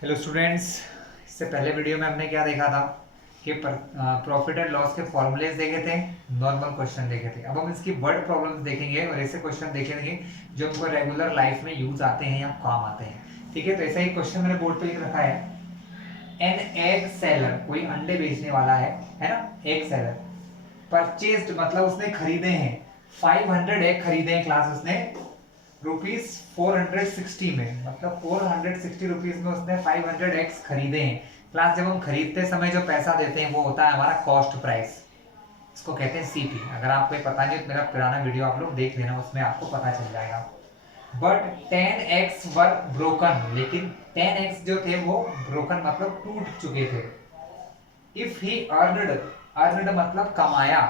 Hello students. इससे पहले video में हमने क्या देखा था कि प्रॉफिट एंड लॉस के फॉर्मूलेज देखे थे, नॉर्मल क्वेश्चन देखे थे। अब हम इसकी वर्ड प्रॉब्लम्स देखेंगे और ऐसे क्वेश्चन देखेंगे जो हमको रेगुलर लाइफ में यूज आते हैं या काम आते हैं। ठीक है, तो ऐसा ही क्वेश्चन मैंने बोर्ड पे लिख रखा है। एन एग सेलर, कोई अंडे बेचने वाला है ना। एग सेलर परचेज्ड मतलब उसने खरीदे हैं 500 एग खरीदे हैं क्लास उसने रुपीज 460 में, मतलब 460 रुपीज में उसने 500 एग्स खरीदे हैं। क्लास जब हम खरीदते समय जो पैसा देते हैं वो होता है हमारा कॉस्ट प्राइस, इसको कहते हैं सीपी। अगर आपको पता नहीं तो मेरा पुराना वीडियो आप लोग देख लेना, उसमें आपको पता चल जाएगा। बट 10 एक्स वर ब्रोकन, लेकिन 10 एक्स जो थे वो ब्रोकन मतलब टूट चुके थे। इफ ही अर्नड, अर्नड मतलब कमाया,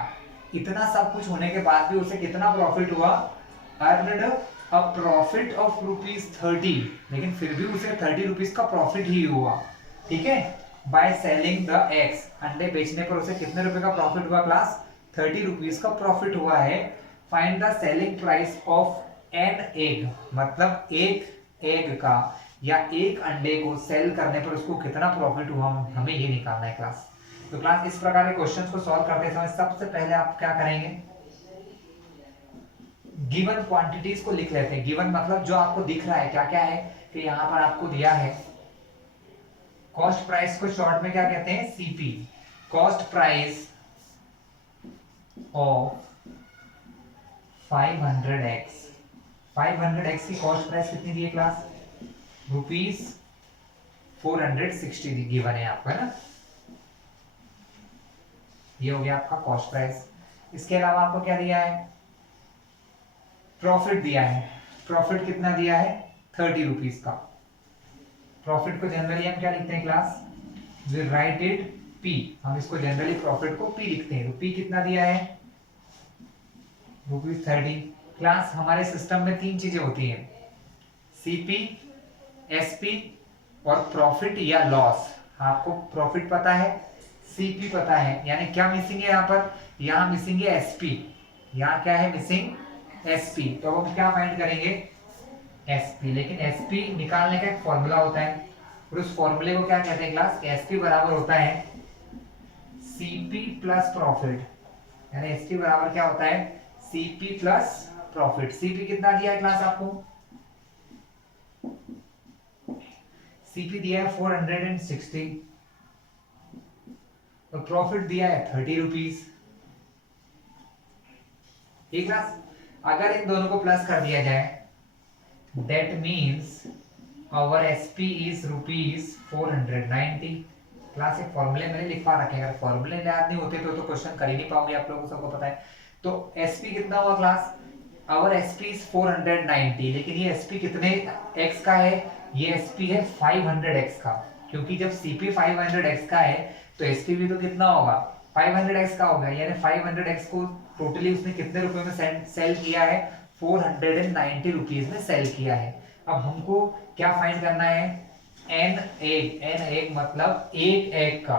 इतना सब कुछ होने के बाद भी उसे कितना प्रॉफिट हुआ, अर्नड अ प्रॉफिट ऑफ ₹30, लेकिन फिर भी उसे 30 रुपीज का प्रॉफिट ही हुआ। ठीक है, बाय सेलिंग द एग्स, अंडे बेचने पर उसे कितने रुपए का प्रॉफिट हुआ क्लास, 30 रुपीज का प्रॉफिट हुआ है। Find the selling price of an egg, मतलब एक एग का या एक अंडे को सेल करने पर उसको कितना प्रॉफिट हुआ, हमें ये निकालना है क्लास। तो क्लास इस प्रकार के क्वेश्चंस को सॉल्व करते समय सबसे पहले आप क्या करेंगे, गिवन क्वांटिटीज को लिख लेते हैं। गिवन मतलब जो आपको दिख रहा है, क्या क्या है कि यहाँ पर आपको दिया है कॉस्ट प्राइस को शॉर्ट में क्या कहते हैं, CP. Cost price of 500x, 500x की कॉस्ट प्राइस कितनी दी है क्लास, ₹460 दी, गिवन है आपको, है ना। ये हो गया आपका कॉस्ट प्राइस। इसके अलावा आपको क्या दिया है, प्रॉफिट दिया है। प्रॉफिट कितना दिया है, 30 रुपीज का। प्रॉफिट को जनरली हम क्या लिखते हैं class, we write it P, हम इसको जनरली प्रॉफिट को पी लिखते हैं। तो पी कितना दिया है, ₹30। क्लास हमारे सिस्टम में तीन चीजें होती हैं, सीपी, एसपी और प्रॉफिट या लॉस। आपको प्रॉफिट पता है, सीपी पता है, यानी क्या मिसिंग है यहाँ पर, यहाँ मिसिंग है एसपी। यहाँ क्या है मिसिंग, एसपी। तो अब हम क्या फाइंड करेंगे, एसपी। लेकिन एसपी निकालने का एक फॉर्मूला होता है और उस फॉर्मूले को क्या कहते हैं क्लास, एसपी बराबर होता है सीपी प्लस प्रॉफिट। यानी एसपी बराबर क्या होता है, सीपी प्लस प्रॉफिट। सीपी कितना दिया है क्लास आपको, सीपी दिया है 460 और प्रॉफिट दिया है 30 रुपीज। ठीक क्लास, अगर इन दोनों को प्लस कर दिया जाए that means our SP is ₹490। Class एक फॉर्मूले मैंने लिखवा रखे हैं, अगर फॉर्मूले याद नहीं होते तो क्वेश्चन कर ही नहीं पाओगे, आप लोगों को सबको पता है। तो एसपी कितना हुआ क्लास, आवर एसपी इज 490, लेकिन ये एसपी कितने एक्स का है, ये एसपी है 500x का, क्योंकि जब सीपी 500x का है तो एसपी भी तो कितना होगा, 500x का होगा। यानी 500x को टोटली उसने कितने रुपए में सेल किया है, 490 रुपीज में सेल किया है। अब हमको क्या फाइंड करना है, एन एग। एन एग मतलब एक एग का,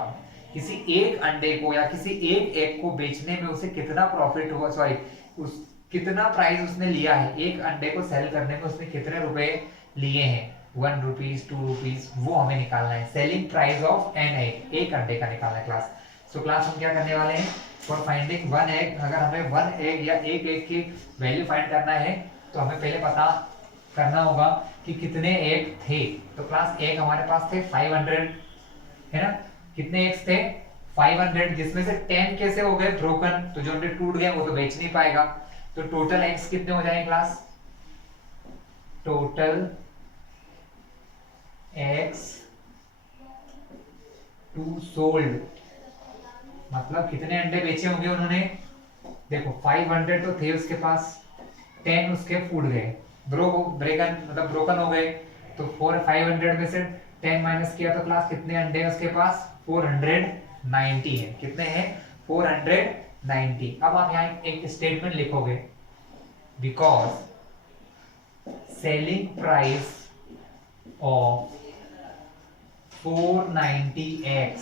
किसी एक अंडे को या किसी एक एग को बेचने में उसे कितना प्रॉफिट हुआ, सॉरी उस कितना प्राइस उसने लिया है, एक अंडे को सेल करने में उसने कितने रुपए लिए हैं, ₹1, ₹2, वो हमें निकालना है। Selling price of an egg, एक अंडे का निकालना है क्लास। सो क्लास हम क्या करने वाले हैं, फॉर फाइंडिंग वन एग, अगर हमें वन एग या एक एग की वैल्यू फाइंड करना है तो हमें पहले पता करना होगा कि कितने एग थे। तो क्लास एग हमारे पास थे 500, है ना। कितने एग्स थे, 500, जिसमें से 10 कैसे हो गए ब्रोकन, तो जो अंडे टूट गए वो तो बेच नहीं पाएगा। तो टोटल एग्स कितने हो जाएंगे class, total eggs to sold, मतलब कितने अंडे बेचे होंगे उन्होंने, देखो 500 तो थे उसके पास, 10 उसके फूट गए, ब्रेकन मतलब ब्रोकन हो गए। तो 500 में से 10 माइनस किया तो क्लास कितने अंडे हैं उसके पास, 490 है। कितने हैं, 490। अब आप यहाँ एक स्टेटमेंट लिखोगे, because selling price of 490x,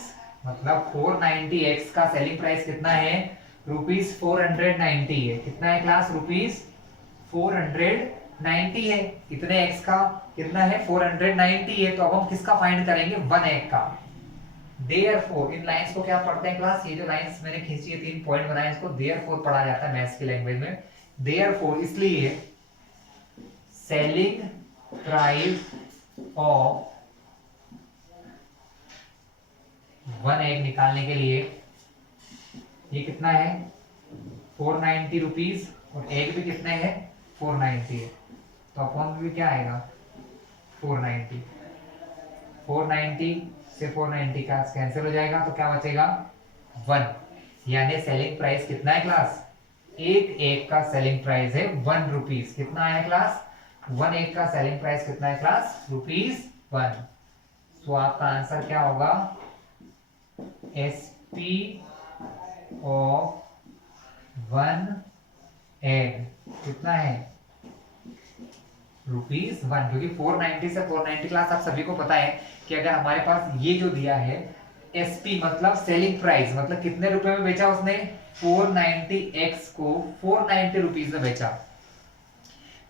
मतलब 490x का सेलिंग प्राइस कितना है, ₹490 है। कितना है क्लास, ₹490 है। इतने x का कितना है 490 है, तो अब हम किसका फाइंड करेंगे 1 एक का। देयरफॉर, इन लाइंस को क्या पढ़ते हैं क्लास, ये जो लाइंस मैंने खींची है 3 पॉइंट बनाए इसको देयरफॉर पढ़ा जाता है मैथ्स की लैंग्वेज में। देयरफॉर इसलिए सेलिंग प्राइस ऑफ 1 एग निकालने के लिए ये कितना है 490 रुपीज, और एग भी कितने हैं 490 है, तो अपॉन भी क्या आएगा 490। 490 से 490 का कैंसिल हो जाएगा, तो क्या बचेगा 1। यानी सेलिंग प्राइस कितना है क्लास, एक एग का सेलिंग प्राइस है 1 रुपीज। कितना है क्लास 1 एग का सेलिंग प्राइस कितना है क्लास ₹1। तो आपका आंसर क्या होगा एसपी ऑफ 1 एग कितना है ₹1, क्योंकि 490 से 490 क्लास आप सभी को पता है कि अगर हमारे पास ये जो दिया है एसपी मतलब सेलिंग प्राइस, मतलब कितने रुपए में बेचा उसने 490x को 490 रुपीज में बेचा,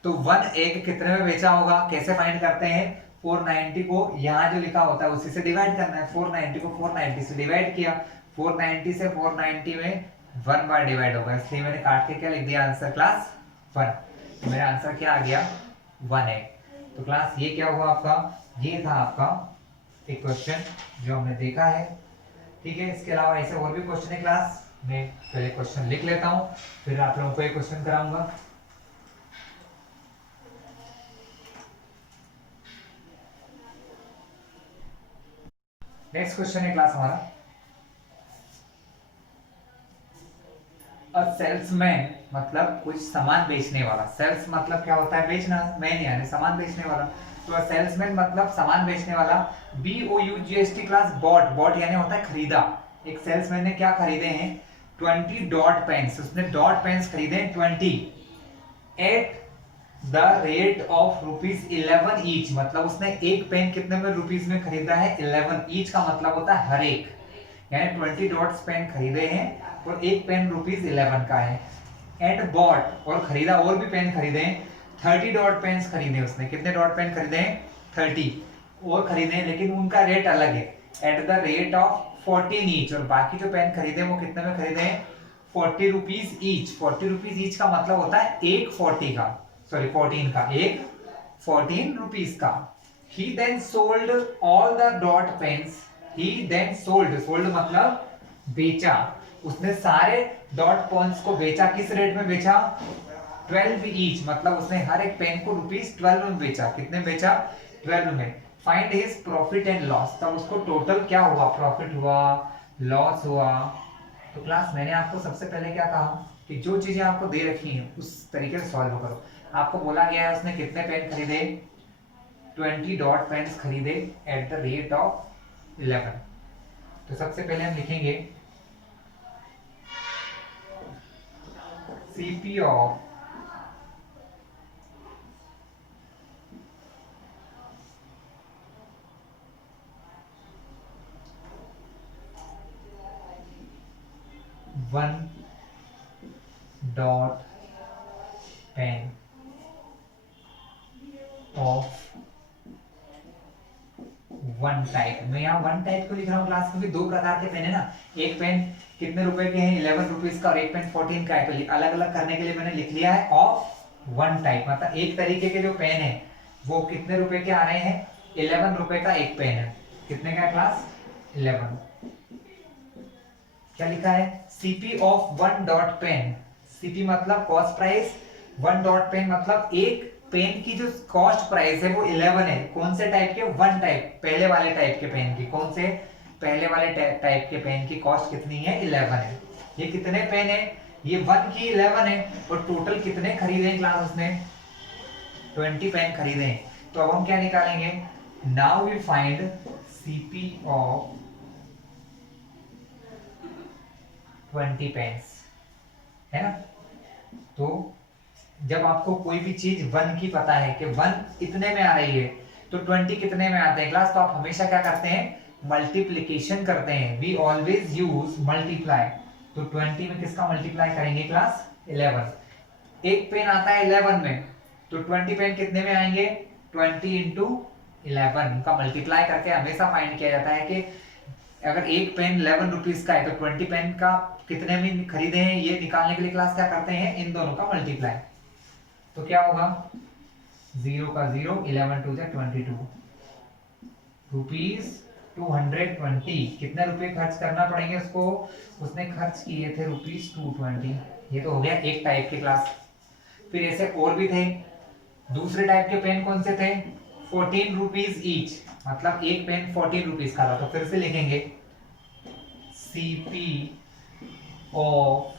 तो 1 एग कितने में बेचा होगा, कैसे फाइंड करते हैं 490 को यहाँ जो लिखा होता है उसी से डिवाइड करना है। 490 को 490 से डिवाइड किया, 490 से 490 में 1 बार डिवाइड होगा, इसलिए मैंने काट के क्या लिख दिया आंसर क्लास 1। तो मेरा आंसर क्या आ गया 1 एग। तो क्लास ये क्या हुआ आपका, ये था आपका एक क्वेश्चन जो हमने देखा है। ठीक है, इसके अलावा ऐसे और भी क्वेश्चन है क्लास, मैं पहले क्वेश्चन लिख लेता हूँ फिर आप लोगों को एक क्वेश्चन कराऊंगा। नेक्स्ट क्वेश्चन है क्लास हमारा, अ सेल्समैन मतलब कुछ सामान बेचने वाला, सेल्स मतलब क्या होता है बेचना, मैन यानी सामान बेचने वाला, तो अ सेल्समैन मतलब सामान बेचने वाला। BOUGST क्लास बॉट, बॉट यानी होता है खरीदा। एक सेल्समैन ने क्या खरीदे हैं 20 डॉट पेन्स, उसने डॉट पेन्स खरीदे 20 at the rate of ₹11 each, मतलब उसने एक पेन कितने में रुपीस में खरीदा है 11 ईच का मतलब होता है हर एक, यानी 20 डॉट्स पेन खरीदे हैं और एक पेन ₹11 का है। एंड बॉट और खरीदा और भी पेन खरीदे 30 डॉट पेन्स खरीदे, उसने कितने डॉट पेन खरीदे 30 और खरीदे, लेकिन उनका रेट अलग है at the rate of 14 each, और बाकी जो पेन खरीदे वो कितने में खरीदे 40 रुपीज ईच। 40 रुपीज ईच का मतलब होता है एक 40 का, सॉरी 14 का, एक 14 रुपीज का। He then sold all the dot pens. He then sold मतलब बेचा, उसने सारे डॉट पेन्स को बेचा, किस रेट में बेचा 12 ईच, मतलब उसने हर एक पेन को ₹12 में बेचा। कितने बेचा 12 में। Find his profit and loss, तब उसको टोटल क्या हुआ, प्रॉफिट हुआ लॉस हुआ। तो क्लास मैंने आपको सबसे पहले क्या कहा कि जो चीजें आपको दे रखी हैं उस तरीके से सॉल्व करो। आपको बोला गया है उसने कितने पेन खरीदे 20 डॉट पेन्स खरीदे एट द रेट ऑफ 11। तो सबसे पहले हम लिखेंगे CP of one dot pain of one type. मैं यहाँ वन टाइप को लिख रहा हूँ क्लास, क्योंकि दो प्रकार के पेन है ना, एक पेन कितने रुपए के हैं 11 रुपीज का और एक पेन 14 का है, तो अलग अलग करने के लिए मैंने लिख लिया है ऑफ वन टाइप, मतलब एक तरीके के जो पेन है वो कितने रुपए के आ रहे हैं 11 रुपए का एक पेन है। कितने का है क्लास 11। क्या लिखा है CP of one dot pen, CP मतलब cost price, one dot pen मतलब एक पेन की जो कॉस्ट प्राइस है वो 11 है। कौन से टाइप के वन टाइप, पहले वाले टाइप के पेन की, कौन से पहले वाले टाइप के पेन की कॉस्ट कितनी है 11 है। ये कितने पेन है ये 1 की 11 है, और टोटल कितने खरीदे क्लास उसने 20 पेन खरीदे। तो अब हम क्या निकालेंगे, now we find CP of 20 pens, है ना। तो जब आपको कोई भी चीज 1 की पता है कि 1 इतने में आ रही है तो 20 कितने में आते हैं क्लास, तो आप हमेशा क्या करते हैं मल्टीप्लीकेशन करते हैं। वी ऑलवेज यूज मल्टीप्लाई, तो 20 में किसका मल्टीप्लाई करेंगे क्लास 11। एक पेन आता है 11 में, तो 20 पेन कितने में आएंगे 20 इंटू 11 का मल्टीप्लाई करके हमेशा फाइंड किया जाता है कि अगर एक पेन 11 रुपीज का है तो 20 पेन का कितने में खरीदे हैं ये निकालने के लिए क्लास क्या करते हैं, इन दोनों का मल्टीप्लाई। तो क्या होगा 0 का 0, 11 टू 22 रुपीज 220। कितने रुपए खर्च करना पड़ेंगे उसको, उसने खर्च किए थे रुपीज 220। ये तो हो गया एक टाइप की क्लास। फिर ऐसे और भी थे। दूसरे टाइप के पेन कौन से थे, 14 रुपीज ईच, मतलब एक पेन 14 रुपीज का था। तो फिर से लिखेंगे सीपी ऑफ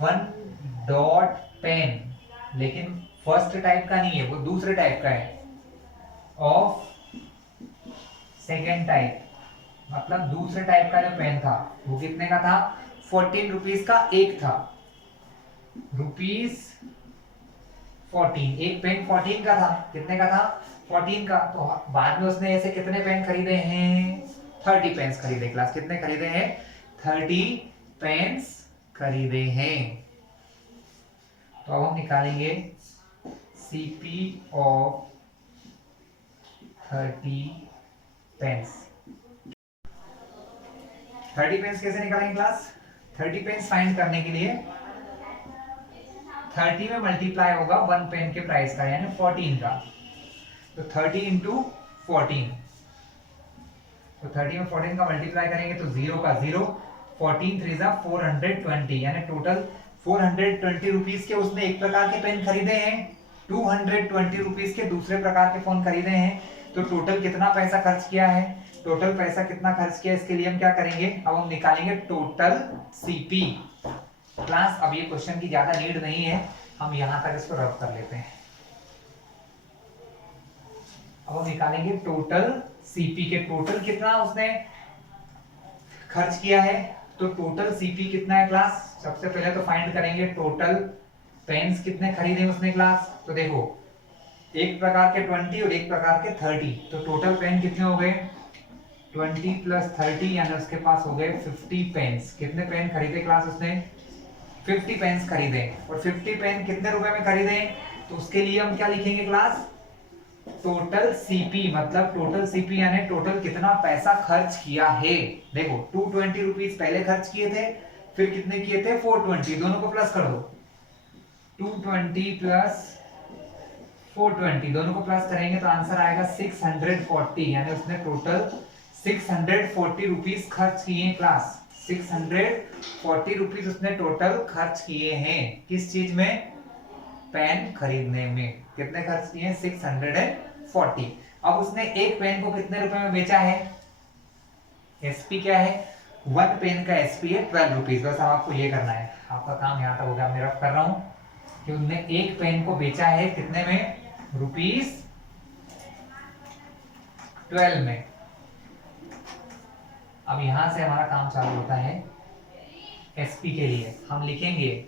1 डॉट पेन, लेकिन फर्स्ट टाइप का नहीं है, वो दूसरे टाइप का है। ऑफ सेकेंड टाइप, मतलब दूसरे टाइप का जो पेन था वो कितने का था, 14 रुपीज का एक था, रुपीज 14। एक पेन 14 का था, कितने का था, 14 का। तो बाद में उसने ऐसे कितने पेन खरीदे हैं, 30 पेन्स खरीदे। क्लास कितने खरीदे हैं, 30 पेन्स खरीदे हैं। तो अब हम निकालेंगे सीपी ऑफ 30 पेन्स। 30 पेन्स कैसे निकालेंगे क्लास, 30 पेन्स फाइंड करने के लिए 30 में मल्टीप्लाई होगा 1 पेन के प्राइस का, यानी 14 का। तो 30 इंटू 14, तो 30 में 14 का मल्टीप्लाई करेंगे तो 0 का 0, 14 3 जा 420, यानी टोटल 420 रुपीज के उसने एक प्रकार के पेन खरीदे हैं, 220 रुपीज के दूसरे प्रकार के फोन खरीदे हैं। तो टोटल कितना पैसा खर्च किया है, टोटल पैसा कितना खर्च किया, इसके लिए हम क्या करेंगे, अब हम निकालेंगे टोटल सीपी। क्लास अब ये क्वेश्चन की ज्यादा नीड नहीं है, हम यहां तक इसको रब कर लेते हैं। अब हम निकालेंगे टोटल सीपी के, टोटल कितना उसने खर्च किया है। तो टोटल सीपी कितना है क्लास, सबसे पहले तो फाइंड करेंगे टोटल पेन्स कितने खरीदे उसने क्लास। तो देखो एक प्रकार के 20 और एक प्रकार के 30, तो टोटल पेन कितने हो गए 20 प्लस 30, यानी उसके पास हो गए 50 पेन्स। कितने पेन खरीदे क्लास उसने, 50 पेन्स खरीदे। और 50 पेन कितने रुपए में खरीदे, तो उसके लिए हम क्या लिखेंगे क्लास, टोटल सीपी, मतलब टोटल सीपी यानी टोटल कितना पैसा खर्च किया है। देखो 220 रुपीज पहले खर्च किए थे, फिर कितने किए थे 420, दोनों को प्लस कर दो, 220 प्लस 420 दोनों को प्लस करेंगे तो आंसर आएगा 640, यानी उसने टोटल 640 रुपीज खर्च किए हैं क्लास। 640 रुपीज उसने टोटल खर्च किए हैं, किस चीज में, पेन खरीदने में। कितने खर्च किए हैं 640। अब उसने एक पेन को कितने रुपए में बेचा है, एसपी क्या है, 1 पेन का एसपी है 12 रुपीज। बस आपको ये करना है, आपका काम यहाँ तक हो गया। मैं रफ कर रहा हूँ कि उसने एक पेन को बेचा है कितने में, रुपीज 12 में। अब यहां से हमारा काम चालू होता है एसपी के लिए। हम लिखेंगे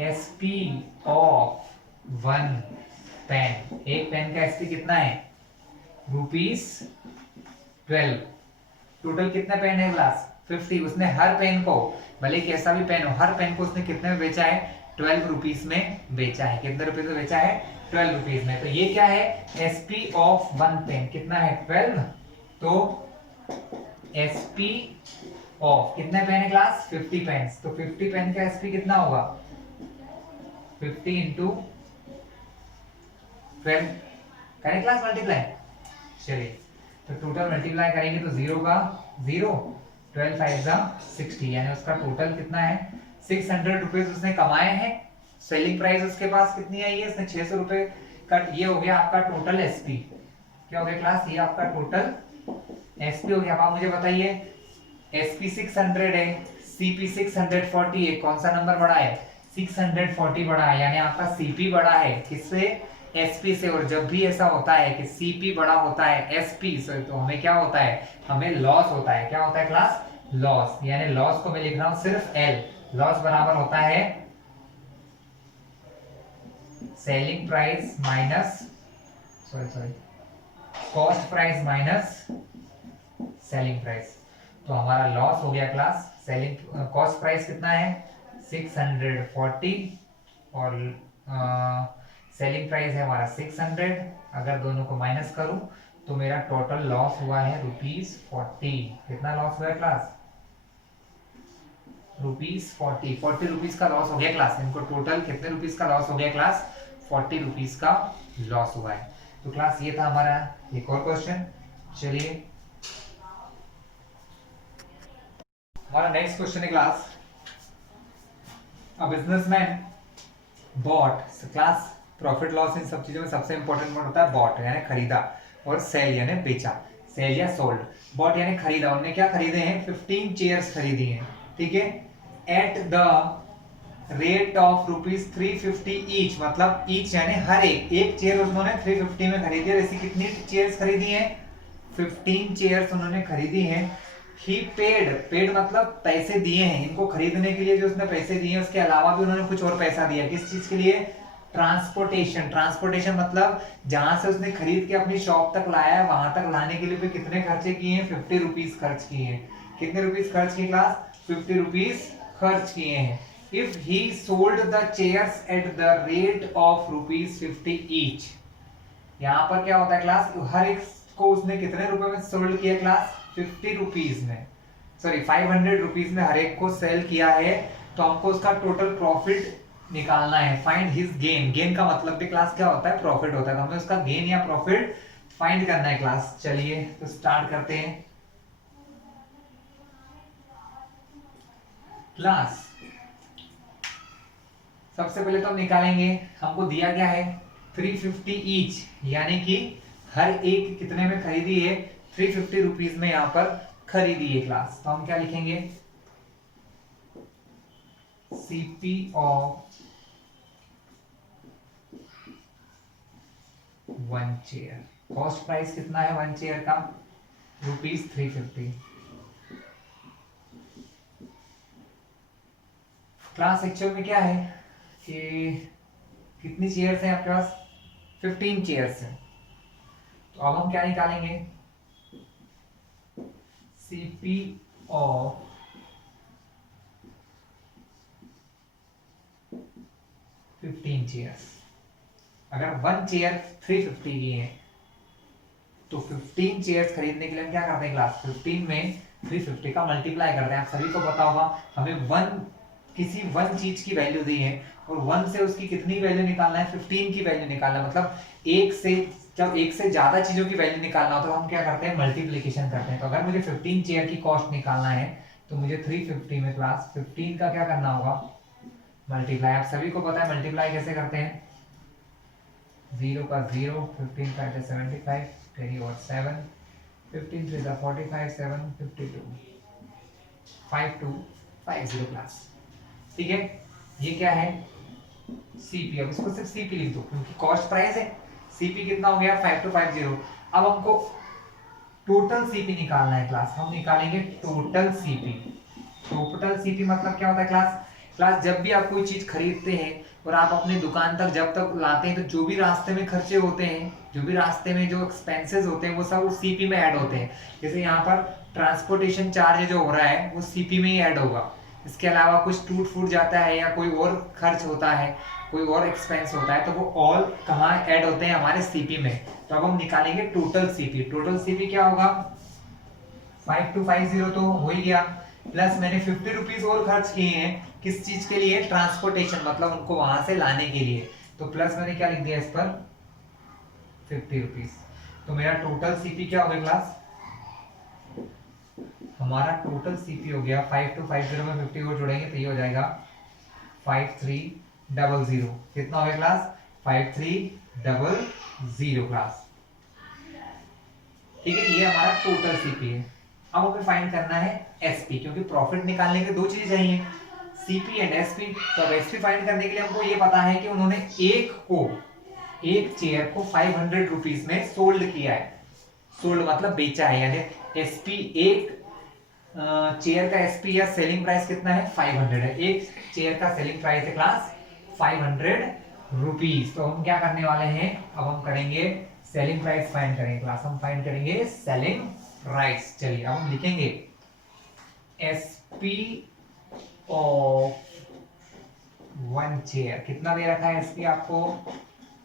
एसपी ऑफ 1 पेन, एक पेन का एसपी कितना है, रुपीज 12। टोटल कितने पेन है क्लास, 50। उसने हर पेन को, भले कैसा भी पेन हो, हर पेन को उसने कितने में बेचा है, 12 रुपीज में बेचा है। कितने रुपीज में बेचा है, 12 रुपीज में। तो ये क्या है, एसपी ऑफ 1 पेन कितना है 12, तो एसपी ऑफ कितने पेन है क्लास, 50 पेन। तो 50 पेन का एसपी कितना होगा, 50 इंटू 12, करें क्लास मल्टीप्लाई। चलिए तो टोटल मल्टीप्लाई करेंगे तो 0 का 0, 12 5 जा 60, यानी उसका टोटल कितना है 600 रुपीज उसने कमाए हैं। सेलिंग प्राइस उसके पास कितनी आई है, उसने 600 रुपए का। ये हो गया आपका टोटल एसपी। क्या हो गया क्लास, ये आपका टोटल एसपी हो गया। अब आप मुझे बताइए एसपी 600 है, सीपी 640 है, कौन सा नंबर बड़ा है, 640 बड़ा है, यानी आपका सीपी बड़ा है किससे, एसपी से। और जब भी ऐसा होता है कि सीपी बड़ा होता है एसपी से, तो हमें क्या होता है, हमें लॉस होता है। क्या होता है क्लास, लॉस। यानी लॉस को मैं लिख रहा हूं सिर्फ एल, लॉस बराबर होता है selling price minus, sorry cost price minus selling price. तो हमारा लॉस हो गया क्लास, सेलिंग कॉस्ट प्राइस कितना है 640 और सेलिंग प्राइस है हमारा 600, अगर दोनों को माइनस करूं तो मेरा टोटल लॉस हुआ है ₹40। कितना लॉस हुआ है क्लास? ₹40। ₹40 का लॉस हो गया क्लास। इनको टोटल कितने रुपीस का लॉस हो गया क्लास? ₹40 का लॉस हुआ है। तो क्लास ये था हमारा एक और क्वेश्चन। चलिए हमारा नेक्स्ट क्वेश्चन है class, a businessman bought. Class profit loss इन सब चीजों में सबसे इंपॉर्टेंट वर्ड होता है बॉट यानी खरीदा, और सेल यानी बेचा, सेल या सोल्ड। बॉट यानी खरीदा, उन्होंने क्या खरीदे हैं? 15 चेयर्स खरीदी हैं, ठीक है, at the rate of ₹350 each, मतलब ईच यानी हर एक चेयर उन्होंने 350 में खरीदी है। ऐसी कितनी चेयर्स खरीदी हैं? 15 चेयर्स उन्होंने खरीदी हैं। ही पेड मतलब पैसे दिए हैं इनको खरीदने के लिए, जो उसने पैसे दिए हैं उसके अलावा भी उन्होंने कुछ और पैसा दिया। किस चीज के लिए? ट्रांसपोर्टेशन मतलब जहां से उसने खरीद के अपनी शॉप तक लाया है वहां तक लाने के लिए भी कितने खर्चे किए हैं? ₹50 खर्च किए हैं। कितने रुपीस खर्च किए क्लास? ₹50 खर्च किए हैं। If he sold the chairs at the rate of ₹50 each, यहाँ पर क्या होता है क्लास? हर एक को उसने कितने रुपए में सोल्ड किया क्लास? ₹50 में, सॉरी ₹500 में हर एक को सेल किया है। तो हमको उसका टोटल प्रॉफिट निकालना है। Find his gain. गेन का मतलब भी क्लास क्या होता है? प्रॉफिट होता है। तो हमें उसका गेन या प्रॉफिट फाइंड करना है क्लास। चलिए तो स्टार्ट करते हैं क्लास। सबसे पहले तो हम निकालेंगे, हमको दिया क्या है? 350 ईच, यानी कि हर एक कितने में खरीदी है? ₹350 में यहाँ पर खरीदी है क्लास। तो हम क्या लिखेंगे? CP of 1 chair. Cost price कितना है 1 चेयर का? ₹350। क्लास एक्चुअल में क्या है कि कितनी चेयर्स हैं आपके पास? 15 चेयर्स हैं। तो अब हम क्या निकालेंगे? CP of 15 chairs. अगर 1 चेयर 350 की है तो 15 चेयर्स खरीदने के लिए हम क्या करते हैं क्लास? 15 में 350 का मल्टीप्लाई करते हैं। आप सभी को पता होगा, हमें किसी वन चीज की वैल्यू दी है और 1 से उसकी कितनी वैल्यू निकालना है? 15 की वैल्यू निकालना है। मतलब जब एक से ज्यादा चीजों की वैल्यू निकालना हो तो हम क्या करते हैं? मल्टीप्लीकेशन करते हैं। तो अगर मुझे 15 चेयर की कॉस्ट निकालना है तो मुझे 350 में क्लास 15 का क्या करना होगा? मल्टीप्लाई। आप सभी को पता है मल्टीप्लाई कैसे करते हैं? 0 का 0, 15 का 75, कैरी और 7, 15 3 का 45, 7 52, 5250 क्लास। ठीक है, ये क्या है? सीपी। अब इसको सिर्फ सीपी लिख दो क्योंकि कॉस्ट प्राइस है। सीपी कितना हो गया? 5250। अब हमको टोटल सीपी निकालना है क्लास। हम निकालेंगे टोटल सीपी। टोटल सीपी मतलब क्या होता है क्लास जब भी आप कोई चीज खरीदते हैं और आप अपनी दुकान तक जब तक लाते हैं तो जो भी रास्ते में खर्चे होते हैं, जो भी रास्ते में जो एक्सपेंसेस होते हैं वो सब उस सीपी में ऐड होते हैं। जैसे यहाँ पर ट्रांसपोर्टेशन चार्ज जो हो रहा है वो सीपी में ही ऐड होगा। इसके अलावा कुछ टूट फूट जाता है या कोई और खर्च होता है, कोई और एक्सपेंस होता है, तो वो ऑल कहाँ ऐड होते हैं? हमारे सीपी में। तो अब हम निकालेंगे टोटल सीपी। टोटल सीपी क्या होगा? 5250 तो हो ही गया, प्लस मैंने ₹50 और खर्च किए हैं। किस चीज के लिए? ट्रांसपोर्टेशन, मतलब उनको वहां से लाने के लिए। तो प्लस मैंने क्या लिख दिया इस पर? ₹50। तो मेरा टोटल सीपी क्या हो गया क्लास? हमारा टोटल सीपी हो गया 5250 में 50 और जोड़ेंगे तो ये हो जाएगा 5300। कितना हो गया क्लास? 5300 क्लास। ठीक है, ये हमारा टोटल सीपी है। अब हमें फाइंड करना है एसपी, क्योंकि प्रॉफिट निकालने के दो चीजें चाहिए, सीपी एंड एसपी। तो अब एसपी फाइंड करने के लिए हमको ये पता है कि उन्होंने एक चेयर को ₹500 में सोल्ड किया है। सोल्ड मतलब बेचा है, यानी एसपी एक चेयर का एसपी या सेलिंग प्राइस कितना है? 500 है। एक चेयर का सेलिंग प्राइस है क्लास ₹500। तो हम क्या करने वाले हैं? अब हम करेंगे सेलिंग प्राइस फाइंड करेंगे क्लास। हम फाइंड करेंगे सेलिंग प्राइस। चलिए अब हम लिखेंगे एसपी ऑफ 1 चेयर। कितना दे रखा है एसपी आपको?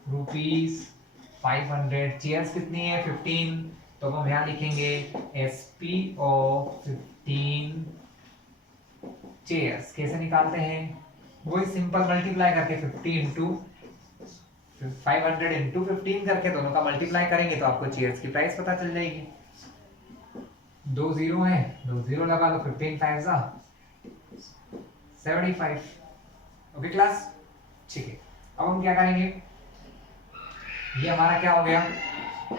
₹500। चेयर्स कितनी है 15, तो हम यहाँ लिखेंगे SP ऑफ 15 चेयर्स। कैसे निकालते हैं, वही सिंपल मल्टीप्लाई करके 50 इंटू 500 इंटू 15 करके दोनों का मल्टीप्लाई करेंगे तो आपको चेयर्स की प्राइस पता चल जाएगी। 2 जीरो है, 2 जीरो लगा लो, 15 5 जा 75। ओके क्लास, ठीक है। अब हम क्या करेंगे, ये हमारा क्या हो गया,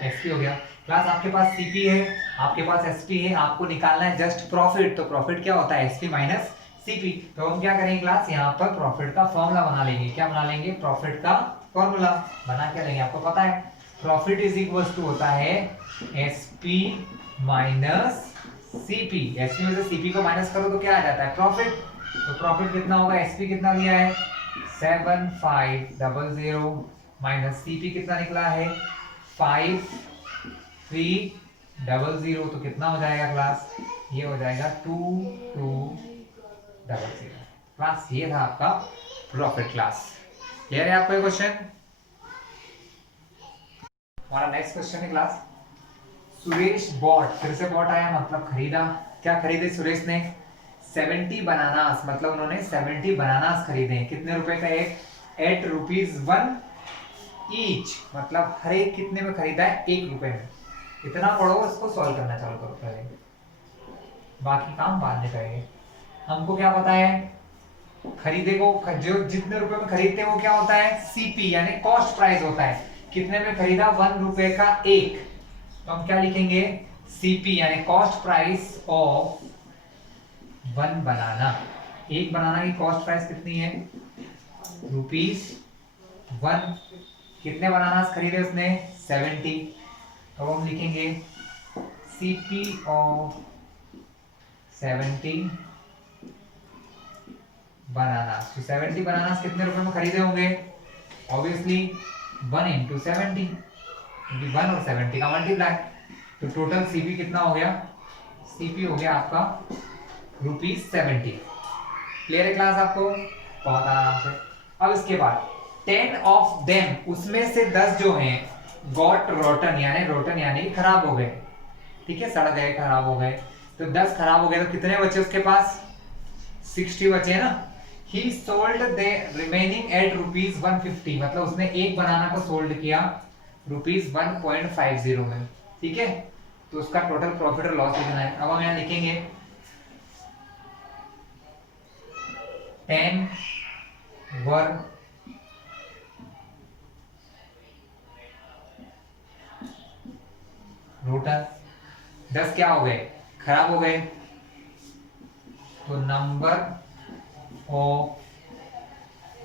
एसपी हो गया। क्लास आपके पास सीपी है, आपके पास एसपी है, आपको निकालना है जस्ट प्रॉफिट। तो प्रॉफिट क्या होता है, एसपी माइनस सीपी। तो हम क्या करेंगे क्लास, यहाँ पर प्रॉफिट का फॉर्मूला बना लेंगे। क्या बना लेंगे, प्रॉफिट का फॉर्मूला बना के लेंगे। आपको पता है प्रॉफिट इज इक्वल टू होता है एसपी माइनस सीपी। एसपी में से सीपी को माइनस करो तो क्या आ जाता है, प्रॉफिट। तो प्रॉफिट कितना होगा, एसपी कितना दिया है 7500 माइनस सीपी कितना निकला है 5300। तो कितना हो जाएगा क्लास, ये हो जाएगा 2200। क्लास ये था आपका प्रॉफिट। क्लास क्लियर है आपको ये क्वेश्चन। हमारा नेक्स्ट क्वेश्चन है क्लास, सुरेश बॉट, फिर से बॉट आया मतलब खरीदा। क्या खरीदे सुरेश ने, 70 बनानास, मतलब उन्होंने 70 बनानास खरीदे। कितने रुपए का एक, ₹8 ईच, मतलब हर एक कितने में खरीदा है, ₹1 में। इतना पढ़ो, इसको सॉल्व करना चालू करो पहले, बाकी काम बाद में करेंगे। हमको क्या पता है, खरीदे को जो जितने रुपए में खरीदते हैं वो क्या होता है, सीपी यानी कॉस्ट प्राइस होता है। कितने में खरीदा, ₹1 का एक, तो हम क्या लिखेंगे, सीपी यानी कॉस्ट प्राइस ऑफ 1 बनाना। एक बनाना की कॉस्ट प्राइस कितनी है, ₹1। कितने बनाना खरीदे उसने, 70। तो हम लिखेंगे सीपी ऑफ 70 बनाना। तो 70 बनाना कितने रुपए में खरीदे होंगे, ऑब्वियसली 1 इंटू 70, 1 और 70 का मल्टीप्लाई। तो टोटल सीपी कितना हो गया, सीपी हो गया आपका ₹70। क्लियर है क्लास आपको, बहुत आराम से। अब इसके बाद 10 ऑफ देम, उसमें से 10 जो हैं गॉट रोटन यानी खराब हो गए। ठीक है, सड़ गए, खराब हो गए। तो 10 खराब हो गए, तो कितने बचे उसके पास, 60 बचे ना। He sold the remaining at ₹150, मतलब उसने एक बनाना को सोल्ड किया ₹1.50 में। ठीक है, तो उसका टोटल प्रॉफिट और लॉस लिखना है। अब हम यहाँ लिखेंगे 10 वर रोटर, 10 क्या हो गए, खराब हो गए। तो नंबर ऑफ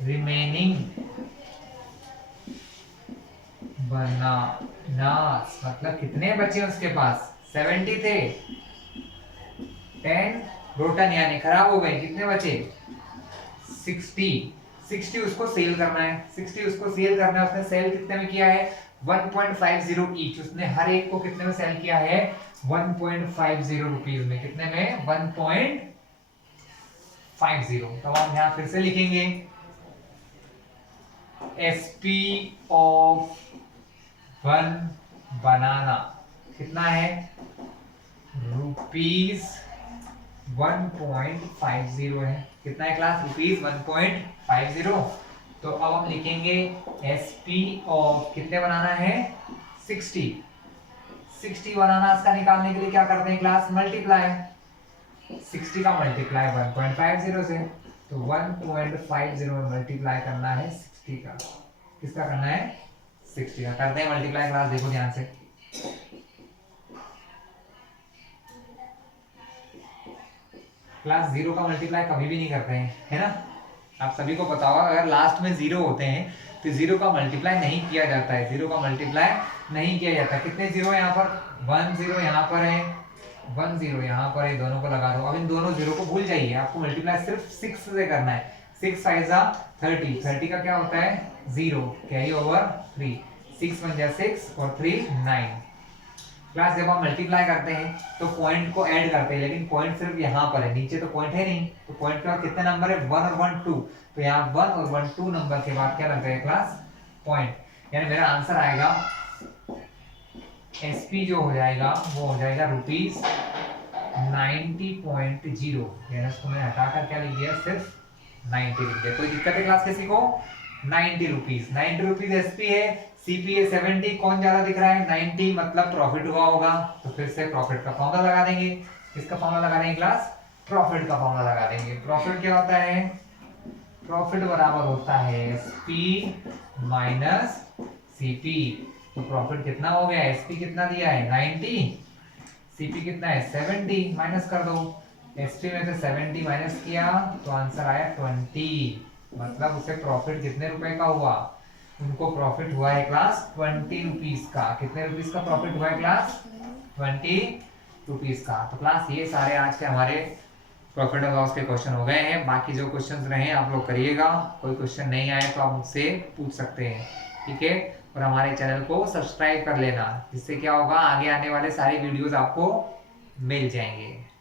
रिमेनिंग बनानास, मतलब कितने बचे उसके पास, 70 थे। 10 रोटन यानी खराब हो गए, कितने बचे, 60 उसको सेल करना है। 60 उसको सेल करना है, उसने सेल कितने में किया है, 1.50 ईच। उसने हर एक को कितने में सेल किया है, 1.50 रुपीज में। कितने में, 1.50। तो हम यहां फिर से लिखेंगे एसपी ऑफ 1 बनाना कितना है, ₹1.50 है। कितना है क्लास, ₹1.50। तो अब हम लिखेंगे एसपी ऑफ, कितने बनाना है, 60 बनाना। इसका निकालने के लिए क्या करते हैं क्लास, मल्टीप्लाई। 60 का मल्टीप्लाई 1.50 से, तो 1.50 में मल्टीप्लाई करना है 60 का। किसका करना है, 60 का। करते हैं मल्टीप्लाई क्लास, देखो ध्यान से। क्लास 0 का मल्टीप्लाई कभी भी नहीं करते हैं, है ना। आप सभी को पता होगा, अगर लास्ट में 0 होते हैं तो 0 का मल्टीप्लाई नहीं किया जाता है। 0 का मल्टीप्लाई नहीं किया जाता। कितने 0 है यहाँ पर, 1 0 यहाँ पर है, 1 0 यहाँ पर है, दोनों को लगा दो। अब इन दोनों 0 को भूल जाइए, आपको मल्टीप्लाई सिर्फ 6 से करना है। 6 5 जा 30, 30 का क्या होता है 0, कैरी ओवर 3, 6 1 जा 6 और 3 9। क्लास जब हम मल्टीप्लाई करते हैं तो पॉइंट को ऐड करते हैं, लेकिन पॉइंट सिर्फ यहाँ पर है, नीचे तो पॉइंट है नहीं। तो पॉइंट के बाद कितने नंबर है, 1 और 1 2। तो यहाँ 1 और 1 2 नंबर के बाद क्या लग जाएगा क्लास, पॉइंट। यानी मेरा आंसर आएगा एसपी जो हो जाएगा वो हो जाएगा रुपीज 90.0, यानी उसको मैंने हटाकर क्या लिख दिया, सिर्फ 90 लिख दिया। कोई दिक्कत है क्लास किसी को? 90 रुपीज, 90 रुपीज एसपी है, सीपी है 70, कौन ज्यादा दिख रहा है? 90, मतलब प्रॉफिट हुआ होगा। तो फिर से प्रॉफिट का फॉर्मूला लगा देंगे। किसका फॉर्मूला लगा देंगे क्लास? प्रॉफिट का फॉर्मूला लगा देंगे। प्रॉफिट क्या होता है? प्रॉफिट बराबर होता है एसपी माइनस सीपी। तो प्रॉफिट कितना हो गया? एसपी कितना दिया है? 90, सीपी कितना है? 70, माइनस कर दो। एसपी में से 70 माइनस किया तो आंसर आया 20, मतलब उसे प्रॉफिट कितने रुपए का हुआ? उनको प्रॉफिट हुआ है क्लास 20 रुपीज का। कितने रुपीज का प्रॉफिट हुआ है क्लास? 20 रुपीज का। तो क्लास ये सारे आज के हमारे प्रॉफिट एंड लॉस के क्वेश्चन हो गए हैं। बाकी जो क्वेश्चंस रहे आप लोग करिएगा, कोई क्वेश्चन नहीं आए तो आप मुझसे पूछ सकते हैं, ठीक है। और हमारे चैनल को सब्सक्राइब कर लेना, जिससे क्या होगा, आगे आने वाले सारे वीडियोस आपको मिल जाएंगे।